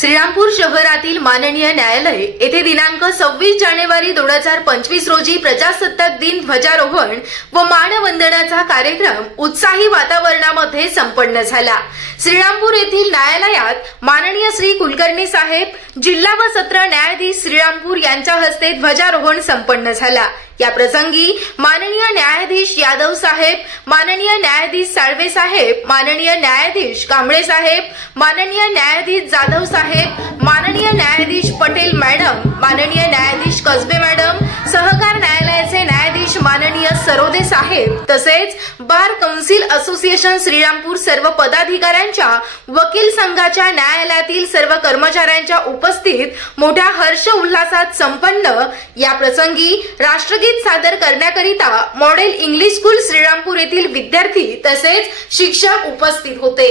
श्रीरामपूर शहरातील माननीय न्यायालय येथे दिनांक 26 जानेवारी 2025 रोजी प्रजासत्ताक दिन ध्वजारोहण व मानवंदनाचा कार्यक्रम उत्साही वातावरणामध्ये संपन्न झाला। श्रीरामपूर येथील न्यायालयात माननीय श्री कुलकर्णी साहेब जिल्हा व सत्र न्यायाधीश श्रीरामपूर यांच्या हस्ते ध्वजारोहण संपन्न झाला। या प्रसंगी माननीय न्यायाधीश यादव साहेब, माननीय न्यायाधीश साळवे साहेब, माननीय न्यायाधीश कांबळे साहेब, माननीय न्यायाधीश जाधव साहेब, माननीय न्यायाधीश पटेल मॅडम, माननीय न्यायाधीश कसबे मॅडम, सहकार न्यायालयाचे न्यायाधीश माननीय सरोदे साहेब तसेच बार काउन्सिल असोसिएशन श्रीरामपूर सर्व पदाधिकाऱ्यांच्या, वकील संघाच्या, न्यायालयातील सर्व कर्मचाऱ्यांच्या उपस्थित मोठ्या हर्ष उल्हासात संपन्न या प्रसंगी राष्ट्रगीत सादर करण्याकरिता मॉडेल इंग्लिश स्कूल श्रीरामपूर येथील विद्यार्थी तसेच शिक्षक उपस्थित होते।